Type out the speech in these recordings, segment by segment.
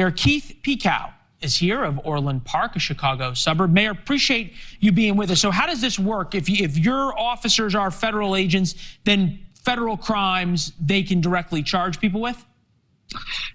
Mayor Keith Pekow is here of Orland Park, a Chicago suburb. Mayor, appreciate you being with us. So how does this work? If your officers are federal agents, then federal crimes they can directly charge people with?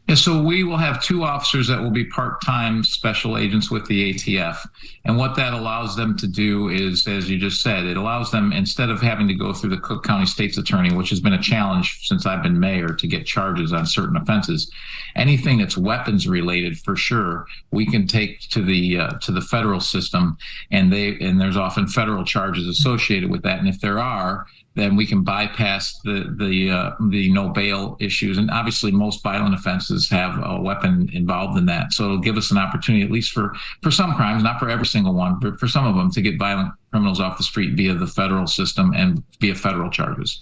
Yeah, so we will have two officers that will be part-time special agents with the ATF. And what that allows them to do is, as you just said, it allows them, instead of having to go through the Cook County State's Attorney, which has been a challenge since I've been mayor to get charges on certain offenses, anything that's weapons related, for sure, we can take to the federal system, and there's often federal charges associated with that. And if there are, then we can bypass the no bail issues. And obviously most violent offenses have a weapon involved in that. So it'll give us an opportunity, at least for some crimes, not for every single one, but for some of them, to get violent criminals off the street via the federal system and via federal charges.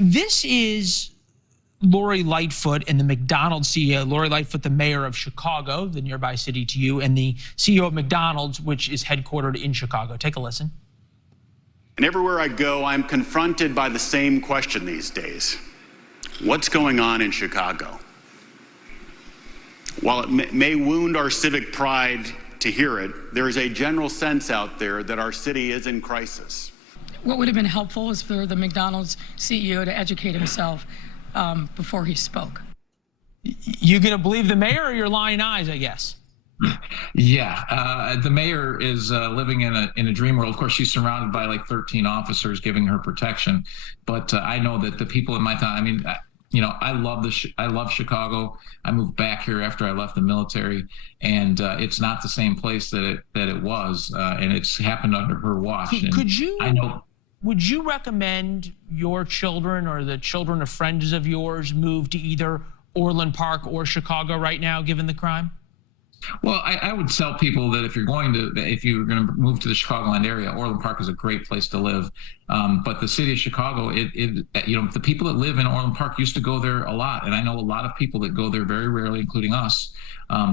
This is Lori Lightfoot and the McDonald's CEO. Lori Lightfoot, the mayor of Chicago, the nearby city to you, and the CEO of McDonald's, which is headquartered in Chicago. Take a listen. And everywhere I go, I'm confronted by the same question these days. What's going on in Chicago? While it may wound our civic pride to hear it, there is a general sense out there that our city is in crisis. What would have been helpful is for the McDonald's CEO to educate himself before he spoke. You gonna believe the mayor or your lying eyes, I guess? Yeah, the mayor is living in a dream world. Of course, she's surrounded by like 13 officers giving her protection. But I know that the people in my town, I mean, you know, I love Chicago. I moved back here after I left the military, and it's not the same place that it was, and it's happened under her watch. Would you recommend your children or the children of friends of yours move to either Orland Park or Chicago right now, given the crime? Well, I would tell people that if you're going to move to the Chicagoland area, Orland Park is a great place to live. But the city of Chicago, you know, the people that live in Orland Park used to go there a lot, and I know a lot of people that go there very rarely, including us,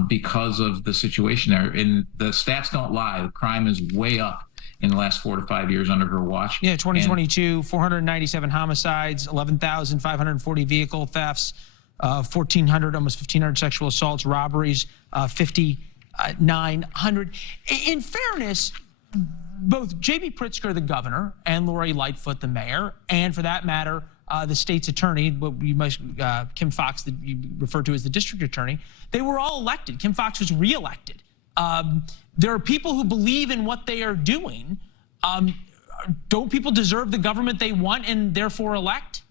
because of the situation there. And the stats don't lie; the crime is way up in the last 4 to 5 years under her watch. Yeah, 2022, 497 homicides, 11,540 vehicle thefts. 1,400, almost 1,500 sexual assaults, robberies, 5,900. In fairness, both J.B. Pritzker, the governor, and Lori Lightfoot, the mayor, and for that matter, the state's attorney, Kim Foxx, that you referred to as the district attorney, they were all elected. Kim Foxx was reelected. There are people who believe in what they are doing. Don't people deserve the government they want and therefore elect?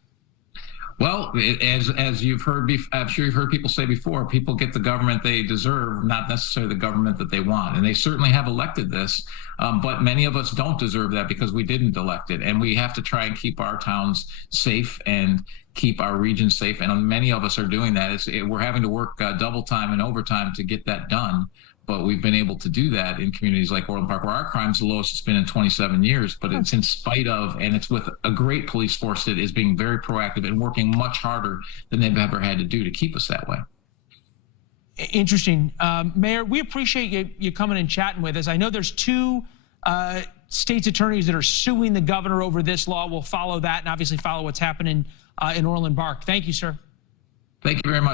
Well, as you've heard, I'm sure you've heard people say before, people get the government they deserve, not necessarily the government that they want. And they certainly have elected this, but many of us don't deserve that because we didn't elect it. And we have to try and keep our towns safe and keep our region safe. And many of us are doing that. We're having to work double time and overtime to get that done. But we've been able to do that in communities like Orland Park, where our crime's the lowest it's been in 27 years. But it's in spite of, and it's with a great police force that is being very proactive and working much harder than they've ever had to do to keep us that way. Interesting. Mayor, we appreciate you coming and chatting with us. I know there's two state's attorneys that are suing the governor over this law. We'll follow that and obviously follow what's happening in Orland Park. Thank you, sir. Thank you very much.